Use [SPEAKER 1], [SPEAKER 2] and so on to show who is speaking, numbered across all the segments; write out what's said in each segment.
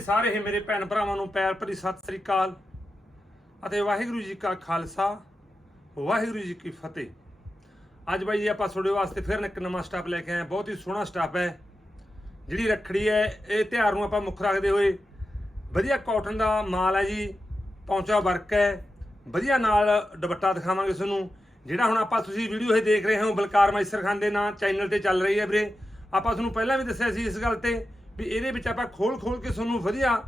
[SPEAKER 1] ਸਾਰੇ ਹੀ ਮੇਰੇ ਭੈਣ ਭਰਾਵਾਂ ਨੂੰ ਪਿਆਰ ਭਰੀ ਸਤਿ ਸ੍ਰੀ ਅਕਾਲ ਅਤੇ ਵਾਹਿਗੁਰੂ ਜੀ ਕਾ ਖਾਲਸਾ, ਵਾਹਿਗੁਰੂ ਜੀ ਕੀ ਫਤਿਹ। ਅੱਜ ਬਾਈ ਜੀ ਆਪਾਂ ਤੁਹਾਡੇ ਵਾਸਤੇ ਫਿਰ ਇੱਕ ਨਵਾਂ ਸਟਾਪ ਲੈ ਕੇ ਆਏ ਬਹੁਤ ਹੀ ਸੋਹਣਾ ਸਟਾਪ ਹੈ। ਜਿਹੜੀ ਰੱਖੜੀ ਹੈ, ਇਹ ਤਿਉਹਾਰ ਨੂੰ ਆਪਾਂ ਮੁੱਖ ਰੱਖਦੇ ਹੋਏ ਵਧੀਆ ਕਾਟਨ ਦਾ ਮਾਲ ਹੈ ਜੀ, ਪੌਂਚਾ ਵਰਕ ਹੈ। ਵਧੀਆ ਨਾਲ ਦੁਪੱਟਾ ਦਿਖਾਵਾਂਗੇ ਤੁਹਾਨੂੰ। ਜਿਹੜਾ ਹੁਣ ਆਪਾਂ ਤੁਸੀਂ ਵੀਡੀਓ ਇਹ ਦੇਖ ਰਹੇ ਹੋ, ਬਲਕਾਰ ਮੈਸਰ ਖਾਨ ਦੇ ਨਾਂ ਚੈਨਲ ਤੇ ਚੱਲ ਰਹੀ ਹੈ ਵੀਰੇ। ਆਪਾਂ ਤੁਹਾਨੂੰ ਪਹਿਲਾਂ ਵੀ ਦੱਸਿਆ ਸੀ ਇਸ ਗੱਲ ਤੇ ਵੀ ਇਹਦੇ ਵਿੱਚ ਆਪਾਂ ਖੋਲ ਖੋਲ ਕੇ ਤੁਹਾਨੂੰ ਵਧੀਆ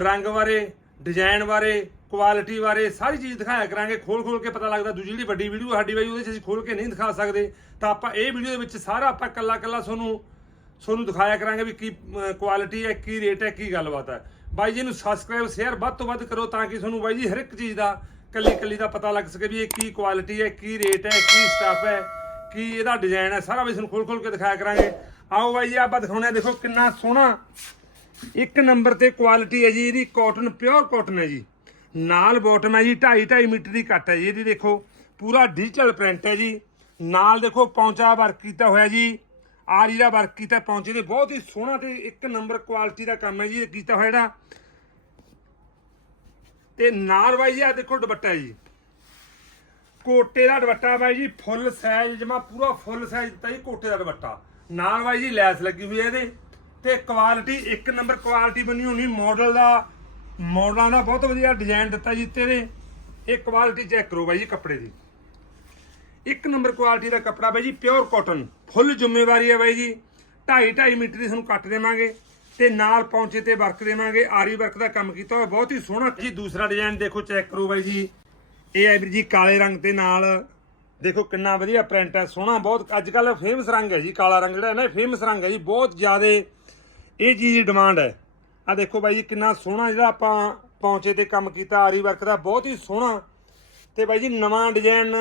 [SPEAKER 1] ਰੰਗ ਬਾਰੇ ਡਿਜ਼ਾਈਨ ਬਾਰੇ ਕੁਆਲਿਟੀ ਬਾਰੇ ਸਾਰੀ ਚੀਜ਼ ਦਿਖਾਇਆ ਕਰਾਂਗੇ। ਖੋਲ ਖੋਲ ਕੇ ਪਤਾ ਲੱਗਦਾ ਦੂਜੀ ਜਿਹੜੀ ਵੱਡੀ ਵੀਡੀਓ ਸਾਡੀ ਬਾਈ, ਉਹਦੇ 'ਚ ਅਸੀਂ ਖੋਲ ਕੇ ਨਹੀਂ ਦਿਖਾ ਸਕਦੇ। ਤਾਂ ਆਪਾਂ ਇਹ ਵੀਡੀਓ ਦੇ ਵਿੱਚ ਸਾਰਾ ਆਪਾਂ ਕੱਲਾ ਕੱਲਾ ਤੁਹਾਨੂੰ ਤੁਹਾਨੂੰ ਦਿਖਾਇਆ ਕਰਾਂਗੇ ਵੀ ਕੀ ਕੁਆਲਿਟੀ ਹੈ, ਕੀ ਰੇਟ ਹੈ, ਕੀ ਗੱਲਬਾਤ ਹੈ। ਬਾਈ ਜੀ ਨੂੰ ਸਬਸਕ੍ਰਾਈਬ ਸ਼ੇਅਰ ਵੱਧ ਤੋਂ ਵੱਧ ਕਰੋ ਤਾਂ ਕਿ ਤੁਹਾਨੂੰ ਬਾਈ ਜੀ ਹਰ ਇੱਕ ਚੀਜ਼ ਦਾ ਕੱਲੀ ਕੱਲੀ ਦਾ ਪਤਾ ਲੱਗ ਸਕੇ ਵੀ ਇਹ ਕੀ ਕੁਆਲਿਟੀ ਹੈ, ਕੀ ਰੇਟ ਹੈ, ਕੀ ਸਟਾਫ ਹੈ, ਕੀ ਇਹਦਾ ਡਿਜ਼ਾਈਨ ਹੈ। ਸਾਰਾ ਵੀ ਤੁਹਾਨੂੰ ਖੋਲ ਖੋਲ ਕੇ ਦਿਖਾਇਆ ਕਰਾਂਗੇ। ਆਓ ਬਾਈ ਜੀ ਆਪਾਂ ਦਿਖਾਉਣੇ ਦੇਖੋ ਕਿੰਨਾ ਸੋਹਣਾ। ਇੱਕ ਨੰਬਰ ਤੇ ਕੁਆਲਿਟੀ ਹੈ ਜੀ, ਇਹਦੀ ਕਾਟਨ ਪਿਓਰ ਕਾਟਨ ਹੈ ਜੀ। ਨਾਲ ਬਾਟਮ ਹੈ ਜੀ 2.5 2.5 ਮੀਟਰ ਦੀ ਕੱਟ ਹੈ ਜੀ, ਇਹਦੀ ਦੇਖੋ। ਪੂਰਾ ਡਿਜੀਟਲ ਪ੍ਰਿੰਟ ਹੈ ਜੀ। ਨਾਲ ਦੇਖੋ, ਪੌਂਚਾ ਵਰਕ ਕੀਤਾ ਹੋਇਆ ਜੀ। ਆਰੀ ਦਾ ਵਰਕ ਕੀਤਾ, ਪੌਂਚੇ ਦੇ ਬਹੁਤ ਹੀ ਸੋਹਣਾ ਤੇ ਇੱਕ ਨੰਬਰ ਕੁਆਲਿਟੀ ਦਾ ਕੰਮ ਹੈ ਜੀ ਕੀਤਾ ਹੋਇਆ ਜਿਹੜਾ। ਤੇ ਨਾਲ ਬਾਈ ਜੀ ਆ ਦੇਖੋ ਦੁਪੱਟਾ ਜੀ। ਕੋਟੇ ਦਾ ਦੁਪੱਟਾ ਬਾਈ ਜੀ ਫੁੱਲ ਸਾਈਜ਼ ਜਮਾ ਪੂਰਾ ਫੁੱਲ ਸਾਈਜ਼ ਦਿੱਤਾ ਜੀ ਕੋਟੇ ਦਾ ਦੁਪੱਟਾ। ਨਾਲ ਬਾਈ ਜੀ ਲੈਸ ਲੱਗੀ ਹੋਈ ਹੈ ਇਹਦੇ ਤੇ ਕੁਆਲਿਟੀ ਇੱਕ ਨੰਬਰ ਕੁਆਲਿਟੀ ਬਣੀ ਹੋਣੀ ਮਾਡਲ ਦਾ। ਮਾਡਲਾਂ ਦਾ ਬਹੁਤ ਵਧੀਆ ਡਿਜ਼ਾਈਨ ਦਿੱਤਾ ਜੀ ਤੇਰੇ ਇਹ ਕੁਆਲਿਟੀ ਚੈੱਕ ਕਰੋ ਬਾਈ ਜੀ ਕੱਪੜੇ ਦੀ। ਇੱਕ ਨੰਬਰ ਕੁਆਲਿਟੀ ਦਾ ਕੱਪੜਾ ਬਾਈ ਜੀ ਪਿਓਰ ਕਾਟਨ ਫੁੱਲ ਜ਼ਿੰਮੇਵਾਰੀ ਹੈ ਬਾਈ ਜੀ। 2.5 2.5 ਮੀਟਰ ਦੀ ਤੁਹਾਨੂੰ ਕੱਟ ਦੇਵਾਂਗੇ ਤੇ ਨਾਲ ਪੌਂਚੇ ਤੇ ਵਰਕ ਦੇਵਾਂਗੇ। ਆਰੀ ਵਰਕ ਦਾ ਕੰਮ ਕੀਤਾ ਹੋਇਆ, ਬਹੁਤ ਹੀ ਸੋਹਣਾ। ਜੀ ਦੂਸਰਾ ਡਿਜ਼ਾਈਨ ਦੇਖੋ ਚੈੱਕ ਕਰੋ ਬਾਈ ਜੀ। ਇਹ ਹੈ ਵੀਰ ਜੀ ਕਾਲੇ ਰੰਗ ਦੇ ਨਾਲ। ਦੇਖੋ ਕਿੰਨਾ ਵਧੀਆ ਪ੍ਰਿੰਟ ਹੈ, ਸੋਹਣਾ ਬਹੁਤ, ਅੱਜ ਕੱਲ ਫੇਮਸ ਰੰਗ ਹੈ ਜੀ, ਕਾਲਾ ਰੰਗ ਜਿਹੜਾ ਹੈ ਨਾ ਫੇਮਸ ਰੰਗ ਹੈ ਜੀ, ਬਹੁਤ ਜ਼ਿਆਦਾ ਇਹ ਚੀਜ਼ ਦੀ ਡਿਮਾਂਡ ਹੈ। ਆ ਦੇਖੋ ਬਾਈ ਜੀ, ਕਿੰਨਾ ਸੋਹਣਾ ਜਿਹੜਾ ਆਪਾਂ ਪੌਂਚੇ ਤੇ ਕੰਮ ਕੀਤਾ, ਆਰੀ ਵਰਕ ਦਾ, ਬਹੁਤ ਹੀ ਸੋਹਣਾ। ਤੇ ਬਾਈ ਜੀ, ਨਵਾਂ ਡਿਜ਼ਾਈਨ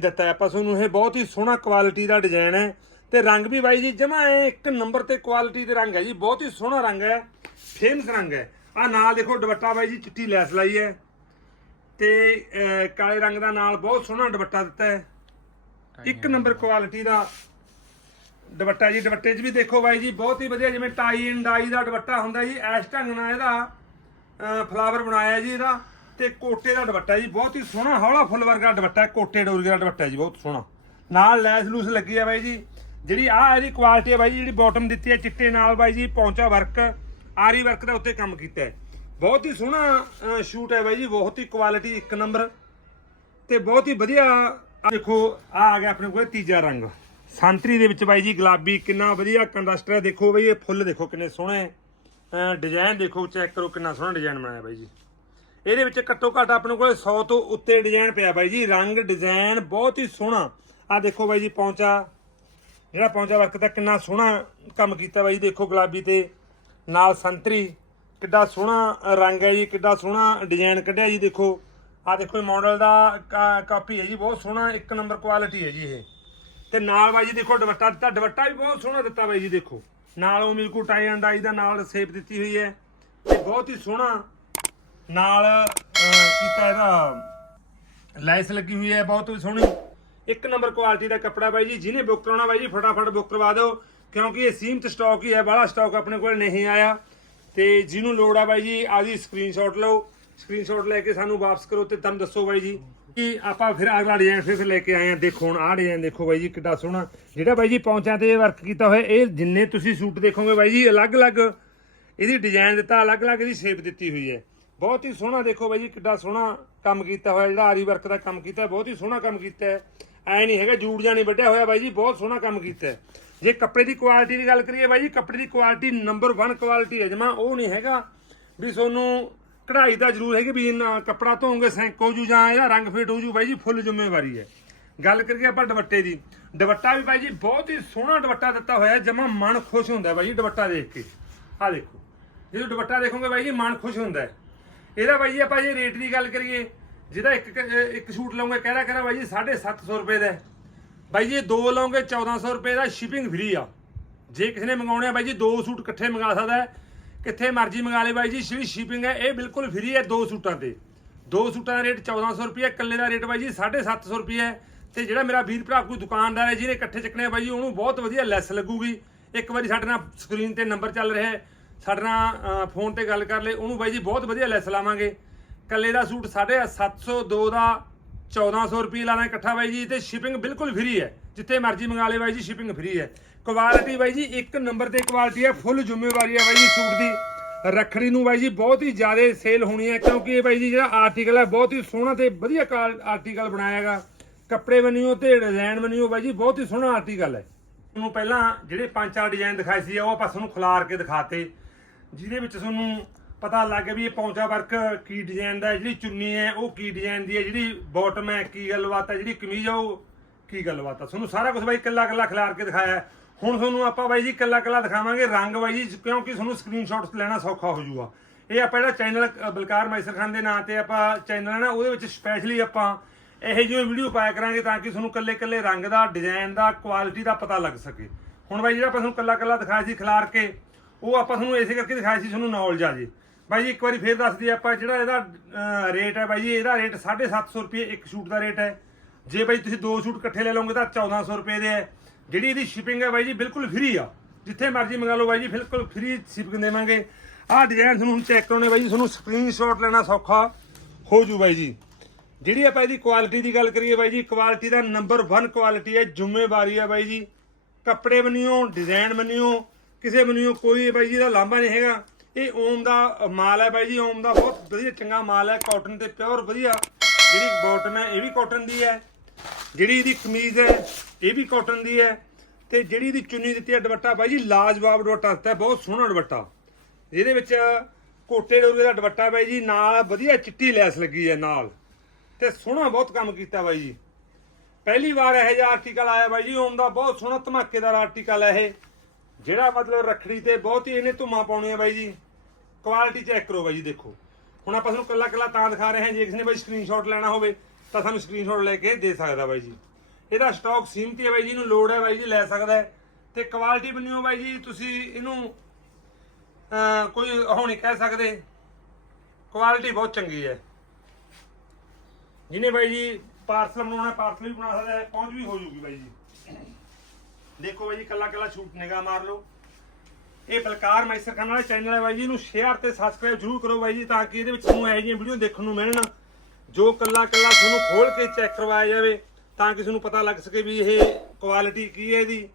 [SPEAKER 1] ਦਿੱਤਾ ਹੈ ਆਪਾਂ ਤੁਹਾਨੂੰ ਇਹ ਬਹੁਤ ਹੀ ਸੋਹਣਾ ਕੁਆਲਿਟੀ ਦਾ ਡਿਜ਼ਾਈਨ ਹੈ। ਤੇ ਰੰਗ ਵੀ ਬਾਈ ਜੀ, ਜਮਾ ਇੱਕ ਨੰਬਰ ਤੇ ਕੁਆਲਿਟੀ ਦੇ ਰੰਗ ਹੈ ਜੀ, ਬਹੁਤ ਹੀ ਸੋਹਣਾ ਰੰਗ ਹੈ ਫੇਮਸ ਰੰਗ ਹੈ। ਆ ਨਾਲ ਦੇਖੋ ਦੁਪੱਟਾ ਬਾਈ ਜੀ, ਚਿੱਟੀ ਲੈਸ ਲਾਈ ਹੈ। ਤੇ ਕਾਲੇ ਰੰਗ ਦਾ ਨਾਲ ਬਹੁਤ ਸੋਹਣਾ ਦੁਪੱਟਾ ਦਿੱਤਾ ਹੈ। ਇੱਕ ਨੰਬਰ ਕੁਆਲਿਟੀ ਦਾ ਦੁਪੱਟਾ ਜੀ ਦੁਪੱਟੇ 'ਚ ਵੀ ਦੇਖੋ ਬਾਈ ਜੀ ਬਹੁਤ ਹੀ ਵਧੀਆ ਜਿਵੇਂ ਟਾਈ ਐਂਡ ਡਾਈ ਦਾ ਦੁਪੱਟਾ ਹੁੰਦਾ ਜੀ ਐਸ ਢੰਗ ਨਾਲ ਇਹਦਾ ਫਲਾਵਰ ਬਣਾਇਆ ਜੀ ਇਹਦਾ ਤੇ ਕੋਟੇ ਦਾ ਦੁਪੱਟਾ ਜੀ ਬਹੁਤ ਹੀ ਸੋਹਣਾ ਹੌਲਾ ਫੁੱਲ ਵਰਗਾ ਦੁਪੱਟਾ ਕੋਟੇ ਡੋਰੀ ਦਾ ਦੁਪੱਟਾ ਜੀ ਬਹੁਤ ਸੋਹਣਾ। ਨਾਲ ਲੈਸ ਲੂਸ ਲੱਗੀ ਹੈ ਬਾਈ ਜੀ ਜਿਹੜੀ ਆ ਇਹਦੀ ਕੁਆਲਿਟੀ ਹੈ ਬਾਈ ਜੀ ਜਿਹੜੀ ਬਾਟਮ ਦਿੱਤੀ ਹੈ ਚਿੱਟੇ ਨਾਲ ਬਾਈ ਜੀ ਪੌਂਚਾ ਵਰਕ ਆਰੀ ਵਰਕ ਦਾ ਉੱਤੇ ਕੰਮ ਕੀਤਾ ਹੈ। ਬਹੁਤ ਹੀ ਸੋਹਣਾ ਸ਼ੂਟ ਹੈ ਬਾਈ ਜੀ, ਬਹੁਤ ਹੀ ਕੁਆਲਿਟੀ ਇੱਕ ਨੰਬਰ ਤੇ ਬਹੁਤ ਹੀ ਵਧੀਆ। ਦੇਖੋ ਆ ਆ ਗਿਆ ਆਪਣੇ ਕੋਲ ਤੀਜਾ ਰੰਗ। ਸੰਤਰੀ ਦੇ ਵਿੱਚ ਬਾਈ ਜੀ ਗੁਲਾਬੀ, ਕਿੰਨਾ ਵਧੀਆ ਕੰਟਰਾਸਟ ਹੈ। ਦੇਖੋ ਬਈ, ਇਹ ਫੁੱਲ ਦੇਖੋ ਕਿੰਨੇ ਸੋਹਣੇ। ਡਿਜ਼ਾਈਨ ਦੇਖੋ ਚੈੱਕ ਕਰੋ ਕਿੰਨਾ ਸੋਹਣਾ ਡਿਜ਼ਾਈਨ ਬਣਾਇਆ ਬਾਈ ਜੀ। ਇਹਦੇ ਵਿੱਚ ਘੱਟੋ ਘੱਟ ਆਪਣੇ ਕੋਲ 100 ਤੋਂ ਉੱਤੇ ਡਿਜ਼ਾਈਨ ਪਿਆ ਬਾਈ ਜੀ। ਰੰਗ ਡਿਜ਼ਾਈਨ ਬਹੁਤ ਹੀ ਸੋਹਣਾ। ਆ ਦੇਖੋ ਬਾਈ ਜੀ, ਪੌਂਚਾ। ਜਿਹੜਾ ਪੌਂਚਾ ਵਰਕ ਤਾਂ ਕਿੰਨਾ ਸੋਹਣਾ ਕੰਮ ਕੀਤਾ ਬਾਈ ਜੀ, ਦੇਖੋ ਗੁਲਾਬੀ ਤੇ। ਨਾਲ ਸੰਤਰੀ। ਕਿੱਡਾ ਸੋਹਣਾ ਰੰਗ ਹੈ ਜੀ, ਕਿੱਡਾ ਸੋਹਣਾ ਡਿਜ਼ਾਈਨ ਕੱਢਿਆ ਜੀ, ਦੇਖੋ। ਆ ਦੇਖੋ, ਇਹ ਮਾਡਲ ਦਾ ਕਾ- ਕਾਪੀ ਹੈ ਜੀ, ਬਹੁਤ ਸੋਹਣਾ ਇੱਕ ਨੰਬਰ ਕੁਆਲਿਟੀ ਹੈ ਜੀ ਇਹ। ਤੇ ਨਾਲ ਬਾਈ ਜੀ ਦੇਖੋ, ਦੁਪੱਟਾ ਦਿੱਤਾ, ਦੁਪੱਟਾ ਵੀ ਬਹੁਤ ਸੋਹਣਾ ਦਿੱਤਾ ਬਾਈ ਜੀ, ਦੇਖੋ। ਨਾਲ ਉਹ ਮਿਲਕੂ ਟਾਈ ਐਂਡ ਆਈ ਦਾ, ਨਾਲ ਸ਼ੇਪ ਦਿੱਤੀ ਹੋਈ ਹੈ। ਤੇ ਬਹੁਤ ਹੀ ਸੋਹਣਾ ਨਾਲ ਕੀਤਾ ਇਹਦਾ, ਲੈਸ ਲੱਗੀ ਹੋਈ ਹੈ, ਬਹੁਤ ਹੀ ਸੋਹਣੀ। ਇੱਕ ਨੰਬਰ ਕੁਆਲਿਟੀ ਦਾ ਕੱਪੜਾ ਬਾਈ ਜੀ, ਜਿਹਨੇ ਬੁੱਕ ਕਰਾਉਣਾ ਬਾਈ ਜੀ, ਫਟਾਫਟ ਬੁੱਕ ਕਰਵਾ ਦਿਓ। ਕਿਉਂਕਿ ਇਹ ਸੀਮਤ ਸਟਾਕ ਹੀ ਹੈ, ਬਾਹਲਾ ਸਟਾਕ ਆਪਣੇ ਕੋਲ ਨਹੀਂ ਆਇਆ। ਤੇ ਜਿਹਨੂੰ ਲੋੜ ਆ ਬਾਈ ਜੀ ਆਦੀ ਸਕਰੀਨਸ਼ਾਟ ਲਓ। ਸਕਰੀਨਸ਼ਾਟ ਲੈ ਕੇ ਸਾਨੂੰ ਵਾਪਸ ਕਰੋ ਤੇ ਤੁਹਾਨੂੰ ਦੱਸੋ ਬਾਈ ਜੀ ਕਿ ਆਪਾਂ ਫਿਰ ਅਗਲਾ ਡਿਜ਼ਾਈਨ ਫਿਰ ਲੈ ਕੇ ਆਏ ਆ। ਦੇਖੋ ਹੁਣ ਆਹ ਡਿਜ਼ਾਈਨ ਦੇਖੋ ਬਾਈ ਜੀ, ਕਿੱਡਾ ਸੋਹਣਾ। ਜਿਹੜਾ ਬਾਈ ਜੀ ਪੌਂਚਾਂ ਤੇ ਵਰਕ ਕੀਤਾ ਹੋਇਆ, ਇਹ ਜਿੰਨੇ ਤੁਸੀਂ ਸੂਟ ਦੇਖੋਗੇ ਬਾਈ ਜੀ, ਅਲੱਗ-ਅਲੱਗ ਇਹਦੀ ਡਿਜ਼ਾਈਨ ਦਿੱਤਾ, ਅਲੱਗ-ਅਲੱਗ ਇਹਦੀ ਸ਼ੇਪ ਦਿੱਤੀ ਹੋਈ ਹੈ। ਬਹੁਤ ਹੀ ਸੋਹਣਾ ਦੇਖੋ ਬਾਈ ਜੀ, ਕਿੱਡਾ ਸੋਹਣਾ ਕੰਮ ਕੀਤਾ ਹੋਇਆ, ਜਿਹੜਾ ਆਰੀ ਵਰਕ ਦਾ ਕੰਮ ਕੀਤਾ, ਬਹੁਤ ਹੀ ਸੋਹਣਾ ਕੰਮ ਕੀਤਾ ਹੈ। ਐ ਨਹੀਂ ਹੈਗਾ, ਜੂੜ ਜਾਂ ਨਹੀਂ ਵੱਢਿਆ ਹੋਇਆ ਬਾਈ ਜੀ, ਬਹੁਤ ਸੋਹਣਾ ਕੰਮ ਕੀਤਾ ਹੈ। ਜੇ ਕੱਪੜੇ ਦੀ ਕੁਆਲਿਟੀ ਦੀ ਗੱਲ ਕਰੀਏ ਬਾਈ ਜੀ, ਕੱਪੜੇ ਦੀ ਕੁਆਲਿਟੀ ਨੰਬਰ 1 ਕੁਆਲਿਟੀ ਹੈ ਜਮਾ, ਉਹ ਨਹੀਂ ਹੈਗਾ ਵੀ ਤੁਹਾਨੂੰ ਕਢਾਈ ਤਾਂ ਜ਼ਰੂਰ ਹੈਗੀ ਵੀ ਕੱਪੜਾ ਧੋਓਗੇ ਸੈਂਕ ਹੋ ਜੂ ਜਾਂ ਇਹਦਾ ਰੰਗ ਫੇਟ ਹੋ ਜੂ ਬਾਈ ਜੀ, ਫੁੱਲ ਜ਼ਿੰਮੇਵਾਰੀ ਹੈ। ਗੱਲ ਕਰੀਏ ਆਪਾਂ ਦੁਪੱਟੇ ਦੀ, ਦੁਪੱਟਾ ਵੀ ਬਾਈ ਜੀ, ਬਹੁਤ ਹੀ ਸੋਹਣਾ ਦੁਪੱਟਾ ਦਿੱਤਾ ਹੋਇਆ ਜਮਾ ਮਨ ਖੁਸ਼ ਹੁੰਦਾ ਬਾਈ ਜੀ, ਦੁਪੱਟਾ ਦੇਖ ਕੇ। ਆਹ ਦੇਖੋ, ਜਦੋਂ ਦੁਪੱਟਾ ਦੇਖੋਗੇ ਬਾਈ ਜੀ, ਮਨ ਖੁਸ਼ ਹੁੰਦਾ ਇਹਦਾ ਬਾਈ ਜੀ ਆਪਾਂ ਜੇ ਰੇਟ ਦੀ ਗੱਲ ਕਰੀਏ ਜਿਹਦਾ ਇੱਕ ਇੱਕ ਸੂਟ ਲਵਾਂਗੇ ਕਹਿ ਰਿਹਾ ਕਹਿ ਰਿਹਾ ਬਾਈ ਜੀ 750 ਰੁਪਏ ਦਾ ਬਾਈ ਜੀ ਦੋ ਲਓਗੇ 1400 ਰੁਪਏ ਦਾ ਸ਼ਿਪਿੰਗ ਫ੍ਰੀ ਆ। ਜੇ ਕਿਸੇ ਨੇ ਮੰਗਾਉਣੇ ਆ, ਬਾਈ ਜੀ ਦੋ ਸੂਟ ਇਕੱਠੇ ਮੰਗਾ ਸਕਦਾ ਹੈ। ਕਿੱਥੇ ਮਰਜ਼ੀ ਮੰਗਾ ਲੇ ਬਾਈ ਜੀ, ਜਿਹੜੀ ਸ਼ਿਪਿੰਗ ਹੈ, ਇਹ ਬਿਲਕੁਲ ਫ੍ਰੀ ਹੈ ਦੋ ਸੂਟਾਂ ਤੇ। ਦੋ ਸੂਟਾਂ ਦਾ ਰੇਟ 1400 ਰੁਪਏ, ਇਕੱਲੇ ਦਾ ਰੇਟ ਬਾਈ ਜੀ 750 ਰੁਪਏ ਹੈ। ਤੇ ਜਿਹੜਾ ਮੇਰਾ ਵੀਰ ਭਰਾ ਕੋਈ ਦੁਕਾਨਦਾਰ ਹੈ, ਜਿਹਨੇ ਇਕੱਠੇ ਚੱਕਣੇ ਆ ਬਾਈ ਜੀ, ਉਹਨੂੰ ਬਹੁਤ ਵਧੀਆ ਲੈਸ ਲੱਗੂਗੀ। ਇੱਕ ਵਾਰੀ ਸਾਡੇ ਨਾਲ ਸਕਰੀਨ ਤੇ ਨੰਬਰ ਚੱਲ ਰਿਹਾ ਹੈ। ਸਾਡੇ ਨਾਲ ਫੋਨ ਤੇ ਗੱਲ ਕਰ ਲੇ ਉਹਨੂੰ ਬਾਈ ਜੀ ਬਹੁਤ ਵਧੀਆ ਲੈਸ ਲਾਵਾਂਗੇ। ਕੱਲੇ ਦਾ ਸੂਟ 750 ਦਾ 1400 ਰੁਪਏ ਲਾਣਾ ਇਕੱਠਾ ਬਾਈ ਜੀ, ਤੇ ਸ਼ਿਪਿੰਗ ਬਿਲਕੁਲ ਫ੍ਰੀ ਹੈ। ਜਿੱਥੇ ਮਰਜ਼ੀ ਮੰਗਾ ਲੇ ਬਾਈ ਜੀ ਸ਼ਿਪਿੰਗ ਫ੍ਰੀ ਹੈ। ਕੁਆਲਿਟੀ ਬਾਈ ਜੀ, ਇੱਕ ਨੰਬਰ ਤੇ ਕੁਆਲਿਟੀ ਹੈ ਫੁੱਲ ਜ਼ਿੰਮੇਵਾਰੀ ਹੈ ਬਾਈ ਜੀ ਸੂਟ ਦੀ। ਰੱਖੜੀ ਨੂੰ ਬਾਈ ਜੀ ਬਹੁਤ ਹੀ ਜ਼ਿਆਦਾ ਸੇਲ ਹੋਣੀ ਹੈ, ਕਿਉਂਕਿ ਇਹ ਬਾਈ ਜੀ ਜਿਹੜਾ ਆਰਟੀਕਲ ਹੈ, ਬਹੁਤ ਹੀ ਸੋਹਣਾ ਤੇ ਵਧੀਆ ਆਰਟੀਕਲ ਬਣਾਇਆ ਹੈਗਾ। ਕੱਪੜੇ ਬਣਿਓ ਤੇ ਡਿਜ਼ਾਈਨ ਬਣਿਓ ਬਾਈ ਜੀ, ਬਹੁਤ ਹੀ ਸੋਹਣਾ ਆਰਟੀਕਲ ਹੈ। ਤੁਹਾਨੂੰ ਪਹਿਲਾਂ ਜਿਹੜੇ ਪੰਜ ਚਾਰ ਡਿਜ਼ਾਈਨ ਦਿਖਾਏ ਸੀ, ਉਹ ਆਪਾਂ ਤੁਹਾਨੂੰ ਖਿਲਾਰ ਕੇ ਦਿਖਾਤੇ। ਜਿਹਦੇ ਵਿੱਚ ਤੁਹਾਨੂੰ ਪਤਾ ਲੱਗ ਵੀ ਇਹ ਪੌਂਚਾ ਵਰਕ ਕੀ ਡਿਜ਼ਾਈਨ ਦਾ ਹੈ, ਜਿਹੜੀ ਚੁੰਨੀ ਹੈ, ਉਹ ਕੀ ਡਿਜ਼ਾਈਨ ਦੀ ਹੈ, ਜਿਹੜੀ ਬਾਟਮ ਹੈ, ਕੀ ਗੱਲਬਾਤ ਹੈ, ਜਿਹੜੀ ਕਮੀਜ਼ ਆ ਉਹ ਕੀ ਗੱਲਬਾਤ ਆ ਤੁਹਾਨੂੰ ਸਾਰਾ ਕੁਝ ਬਾਈ ਕੱਲਾ ਕੱਲਾ ਖਿਲਾਰ ਕੇ ਦਿਖਾਇਆ ਹੈ। ਹੁਣ ਤੁਹਾਨੂੰ ਆਪਾਂ ਬਾਈ ਜੀ ਕੱਲਾ ਕੱਲਾ ਦਿਖਾਵਾਂਗੇ ਰੰਗ ਬਾਈ ਜੀ, ਕਿਉਂਕਿ ਤੁਹਾਨੂੰ ਸਕਰੀਨਸ਼ਾਟਸ ਲੈਣਾ ਸੌਖਾ ਹੋ ਜਾਊਗਾ। ਇਹ ਆਪਾਂ ਜਿਹੜਾ ਚੈਨਲ ਬਲਕਾਰ ਮੈਸਰ ਖਾਨ ਦੇ ਨਾਂ ਤੇ ਆਪਾਂ ਚੈਨਲ ਹੈ ਨਾ, ਉਹਦੇ ਵਿੱਚ ਸਪੈਸ਼ਲੀ ਆਪਾਂ ਇਹੋ ਜਿਹੀ ਵੀਡੀਓ ਪਾਇਆ ਕਰਾਂਗੇ ਤਾਂ ਕਿ ਤੁਹਾਨੂੰ ਕੱਲੇ ਕੱਲੇ ਰੰਗ ਦਾ ਡਿਜ਼ਾਈਨ ਦਾ ਕੁਆਲਿਟੀ ਦਾ ਪਤਾ ਲੱਗ ਸਕੇ। ਹੁਣ ਬਾਈ ਜਿਹੜਾ ਆਪਾਂ ਤੁਹਾਨੂੰ ਕੱਲਾ ਕੱਲਾ ਦਿਖਾਇਆ ਸੀ ਖਿਲਾਰ ਕੇ, ਉਹ ਆਪਾਂ ਤੁਹਾਨੂੰ ਇਸੇ ਕਰਕੇ ਦਿਖਾਇਆ ਸੀ, ਤੁਹਾਨੂੰ ਨੌਲੇਜ ਆ ਜੇ। ਬਾਈ ਜੀ, ਇੱਕ ਵਾਰੀ ਫੇਰ ਦੱਸ ਦਈਏ ਆਪਾਂ ਜਿਹੜਾ ਇਹਦਾ ਰੇਟ ਹੈ ਬਾਈ ਜੀ, ਇਹਦਾ ਰੇਟ 750 ਰੁਪਏ ਇੱਕ ਸ਼ੂਟ ਦਾ ਰੇਟ ਹੈ। ਜੇ ਬਾਈ ਤੁਸੀਂ ਦੋ ਸ਼ੂਟ ਇਕੱਠੇ ਲੈ ਲਓਗੇ ਤਾਂ 1400 ਰੁਪਏ ਦੇ ਹੈ। ਜਿਹੜੀ ਇਹਦੀ ਸ਼ਿਪਿੰਗ ਹੈ ਬਾਈ ਜੀ, ਬਿਲਕੁਲ ਫ੍ਰੀ ਆ। ਜਿੱਥੇ ਮਰਜ਼ੀ ਮੰਗਾ ਲਓ ਬਾਈ ਜੀ, ਬਿਲਕੁਲ ਫ੍ਰੀ ਸ਼ਿਪਿੰਗ ਦੇਵਾਂਗੇ। ਆਹ ਡਿਜ਼ਾਈਨ ਤੁਹਾਨੂੰ ਹੁਣ ਚੈੱਕ ਕਰਾਉਣੇ ਬਾਈ ਜੀ, ਤੁਹਾਨੂੰ ਸਕਰੀਨਸ਼ਾਟ ਲੈਣਾ ਸੌਖਾ ਹੋ ਜੂ ਬਾਈ ਜੀ। ਜਿਹੜੀ ਆਪਾਂ ਇਹਦੀ ਕੁਆਲਿਟੀ ਦੀ ਗੱਲ ਕਰੀਏ ਬਾਈ ਜੀ ਕੁਆਲਿਟੀ ਦਾ ਨੰਬਰ 1 ਕੁਆਲਿਟੀ ਹੈ, ਜ਼ਿੰਮੇਵਾਰੀ ਹੈ ਬਾਈ ਜੀ। ਕੱਪੜੇ ਬਣਿਓ ਡਿਜ਼ਾਈਨ ਬਣਿਓ, ਕਿਸੇ ਬਣਿਓ, ਕੋਈ ਬਾਈ ਜੀ ਦਾ ਲਾਂਭਾ ਨਹੀਂ ਹੈਗਾ। ਇਹ ਓਮ ਦਾ ਮਾਲ ਹੈ ਬਾਈ ਜੀ ਓਮ ਦਾ ਬਹੁਤ ਵਧੀਆ ਚੰਗਾ ਮਾਲ ਹੈ ਕਾਟਨ ਤੇ ਪਿਓਰ ਵਧੀਆ। ਜਿਹੜੀ ਬੋਟਮ ਹੈ ਇਹ ਵੀ ਕਾਟਨ ਦੀ ਹੈ। ਜਿਹੜੀ ਇਹਦੀ ਕਮੀਜ਼ ਹੈ ਇਹ ਵੀ ਕਾਟਨ ਦੀ ਹੈ। ਤੇ ਜਿਹੜੀ ਇਹਦੀ ਚੁੰਨੀ ਦਿੱਤੀ ਹੈ ਦੁਪੱਟਾ ਬਾਈ ਜੀ ਲਾਜਵਾਬ ਦੁਪੱਟਾ ਦਿੱਤਾ ਹੈ, ਬਹੁਤ ਸੋਹਣਾ ਦੁਪੱਟਾ। ਇਹਦੇ ਵਿੱਚ ਕੋਟੇ ਡੋਰੇ ਦਾ ਦੁਪੱਟਾ ਬਾਈ ਜੀ ਨਾਲ ਵਧੀਆ ਚਿੱਟੀ ਲੈਸ ਲੱਗੀ ਹੈ ਨਾਲ। ਤੇ ਸੋਹਣਾ ਬਹੁਤ ਕੰਮ ਕੀਤਾ ਬਾਈ ਜੀ। ਪਹਿਲੀ ਵਾਰ ਇਹ ਜਿਹਾ ਆਰਟੀਕਲ ਆਇਆ ਬਾਈ ਜੀ ਓਮ ਦਾ ਬਹੁਤ ਸੋਹਣਾ ਧਮਾਕੇਦਾਰ ਆਰਟੀਕਲ ਹੈ ਇਹ। ਜਿਹੜਾ ਮਤਲਬ ਰੱਖੜੀ ਤੇ ਬਹੁਤ ਹੀ ਇਹਨੇ ਧੁਮਾ ਪਾਉਣੀਆਂ ਬਾਈ ਜੀ। ਕੁਆਲਿਟੀ ਚੈੱਕ ਕਰੋ ਬਾਈ ਜੀ ਦੇਖੋ। ਹੁਣ ਆਪਾਂ ਤੁਹਾਨੂੰ ਕੱਲਾ ਕੱਲਾ ਤਾਂ ਦਿਖਾ ਰਹੇ ਹਾਂ, ਜੇ ਕਿਸੇ ਨੇ ਬਾਈ ਸਕਰੀਨਸ਼ਾਟ ਲੈਣਾ ਹੋਵੇ, ਤਾਂ ਸਾਨੂੰ ਸਕਰੀਨਸ਼ਾਟ ਲੈ ਕੇ ਦੇ ਸਕਦਾ ਬਾਈ ਜੀ। ਇਹਦਾ ਸਟਾਕ ਸੀਮਤੀ ਹੈ ਬਾਈ ਜੀ, ਇਹਨੂੰ ਲੋੜ ਹੈ ਬਾਈ ਜੀ, ਲੈ ਸਕਦਾ ਹੈ। ਤੇ ਕੁਆਲਿਟੀ ਬਣਿਓ ਬਾਈ ਜੀ, ਤੁਸੀਂ ਇਹਨੂੰ ਕੋਈ ਉਹ ਨਹੀਂ ਕਹਿ ਸਕਦੇ। ਕੁਆਲਿਟੀ ਬਹੁਤ ਚੰਗੀ ਹੈ। ਜਿਹਨੇ ਬਾਈ ਜੀ ਪਾਰਸਲ ਬਣਾਉਣਾ ਪਾਰਸਲ ਵੀ ਬਣਾ ਸਕਦਾ ਹੈ, ਪਹੁੰਚ ਵੀ ਹੋ ਜੂਗੀ ਬਾਈ ਜੀ। ਦੇਖੋ ਬਾਈ ਜੀ, ਕੱਲਾ ਕੱਲਾ ਛੂਟ ਨਿਗਾਹ ਮਾਰ ਲਓ। ਇਹ ਬਲਕਾਰ ਮੈਸਰ ਖਾਨ ਵਾਲਾ ਚੈਨਲ ਹੈ ਬਾਈ ਜੀ ਇਹਨੂੰ ਸ਼ੇਅਰ ਤੇ ਸਬਸਕ੍ਰਾਈਬ ਜ਼ਰੂਰ ਕਰੋ ਬਾਈ ਜੀ ਤਾਂ ਕਿ ਇਹਦੇ ਵਿੱਚ ਤੁਹਾਨੂੰ ਇਹੋ ਜਿਹੀਆਂ ਵੀਡੀਓ ਦੇਖਣ ਨੂੰ ਮਿਲਣ। ਜੋ ਕੱਲਾ ਕੱਲਾ ਤੁਹਾਨੂੰ ਖੋਲ ਕੇ ਚੈੱਕ ਕਰਵਾਇਆ ਜਾਵੇ ਤਾਂ ਕਿ ਤੁਹਾਨੂੰ ਪਤਾ ਲੱਗ ਸਕੇ ਵੀ ਇਹ ਕੁਆਲਿਟੀ ਕੀ ਹੈ ਇਹਦੀ,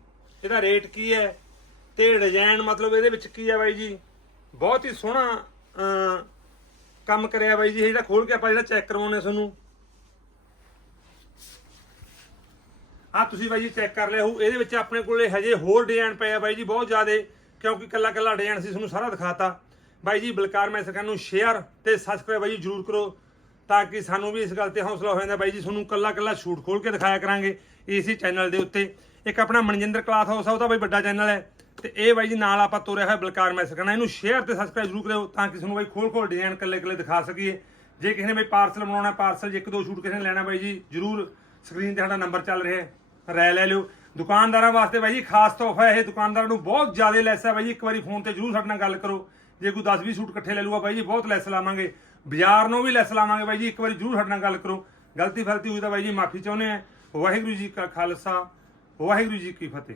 [SPEAKER 1] ਇਹਦਾ ਰੇਟ ਕੀ ਹੈ ਤੇ ਡਿਜ਼ਾਈਨ ਮਤਲਬ ਇਹਦੇ ਵਿੱਚ ਕੀ ਹੈ ਬਾਈ ਜੀ। ਬਹੁਤ ਹੀ ਸੋਹਣਾ ਕੰਮ ਕਰਿਆ ਬਾਈ ਜੀ, ਇਹ ਜਿਹੜਾ ਖੋਲ ਕੇ ਆਪਾਂ ਜਿਹੜਾ ਚੈੱਕ ਕਰਵਾਉਣੇ ਤੁਹਾਨੂੰ। ਆ ਤੁਸੀਂ ਬਾਈ ਜੀ ਚੈੱਕ ਕਰ ਲਿਆ ਹੋ ਇਹਦੇ ਵਿੱਚ ਆਪਣੇ ਕੋਲੇ ਹਜੇ ਹੋਰ ਡਿਜ਼ਾਈਨ ਪਏ ਆ ਬਾਈ ਜੀ, ਬਹੁਤ ਜ਼ਿਆਦੇ ਕਿਉਂਕਿ ਕੱਲਾ ਕੱਲਾ ਡਿਜ਼ਾਈਨ ਸੀ, ਤੁਹਾਨੂੰ ਸਾਰਾ ਦਿਖਾਤਾ। ਬਾਈ ਜੀ, ਬਲਕਾਰ ਮੈਂ ਸਰਕਾਰ ਨੂੰ ਸ਼ੇਅਰ ਤੇ ਸਬਸਕ੍ਰਾਈਬ ਬਾਈ ਜੀ ਜਰੂਰ ਕਰੋ, ਤਾਂ ਕਿ ਸਾਨੂੰ ਵੀ ਇਸ ਗੱਲ ਤੇ ਹੌਸਲਾ ਹੋ ਜਾਂਦਾ। ਬਾਈ ਜੀ, ਤੁਹਾਨੂੰ ਕੱਲਾ ਕੱਲਾ ਸ਼ੂਟ ਖੋਲ ਕੇ ਦਿਖਾਇਆ ਕਰਾਂਗੇ ਇਸੇ ਚੈਨਲ ਦੇ ਉੱਤੇ। ਇੱਕ ਆਪਣਾ ਮਨਜਿੰਦਰ ਕਲਾਥ ਹਾਊਸ ਆ ਉਹਦਾ ਬਾਈ ਵੱਡਾ ਚੈਨਲ ਹੈ। ਤੇ ਇਹ ਬਾਈ ਜੀ ਨਾਲ ਆਪਾਂ ਤੋਰਿਆ ਹੋਇਆ ਬਲਕਾਰ ਮੈਂ ਸਰਕਾਰ ਇਹਨੂੰ ਸ਼ੇਅਰ ਤੇ ਸਬਸਕ੍ਰਾਈਬ ਜਰੂਰ ਕਰਿਓ, ਤਾਂ ਕਿ ਤੁਹਾਨੂੰ ਬਾਈ ਖੋਲ ਖੋਲ ਡਿਜ਼ਾਈਨ ਕੱਲੇ ਕੱਲੇ ਦਿਖਾ ਸਕੀਏ। ਜੇ ਕਿਸੇ ਨੇ ਬਾਈ ਪਾਰਸਲ ਬਣਾਉਣਾ ਪਾਰਸਲ ਜੇ ਇੱਕ ਦੋ ਸ਼ੂਟ ਕਿਸੇ ਨੇ ਲੈਣਾ ਬਾਈ ਜੀ, ਜਰੂਰ ਸਕਰੀਨ ਤੇ ਸਾਡਾ ਨੰਬਰ ਚੱਲ ਰਿਹਾ ਹੈ। ਰਾਇ ਲੈ ਲਿਓ। ਦੁਕਾਨਦਾਰਾਂ ਵਾਸਤੇ ਬਾਈ ਜੀ, ਖਾਸ ਤੋਹਫਾ ਹੈ ਇਹ ਦੁਕਾਨਦਾਰਾਂ ਨੂੰ ਬਹੁਤ ਜ਼ਿਆਦਾ ਲੈਸ ਹੈ ਬਾਈ ਜੀ, ਇੱਕ ਵਾਰੀ ਫੋਨ ਤੇ ਜਰੂਰ ਸਾਡੇ ਨਾਲ ਗੱਲ ਕਰੋ। ਜੇ ਕੋਈ 10 20 ਸੂਟ ਇਕੱਠੇ ਲੈ ਲੂਗਾ ਬਾਈ ਜੀ, ਬਹੁਤ ਲੈਸ ਲਾਵਾਂਗੇ। ਬਾਜ਼ਾਰ ਨੂੰ ਵੀ ਲੈਸ ਲਾਵਾਂਗੇ ਬਾਈ ਜੀ, ਇੱਕ ਵਾਰੀ ਜਰੂਰ ਸਾਡੇ ਨਾਲ ਗੱਲ ਕਰੋ। ਗਲਤੀ ਫਲਤੀ ਹੋਈ ਤਾਂ ਬਾਈ ਜੀ, ਮਾਫੀ ਚਾਹੁੰਦੇ ਆ ਵਾਹਿਗੁਰੂ ਜੀ ਕਾ ਖਾਲਸਾ, ਵਾਹਿਗੁਰੂ ਜੀ ਕੀ ਫਤਿਹ।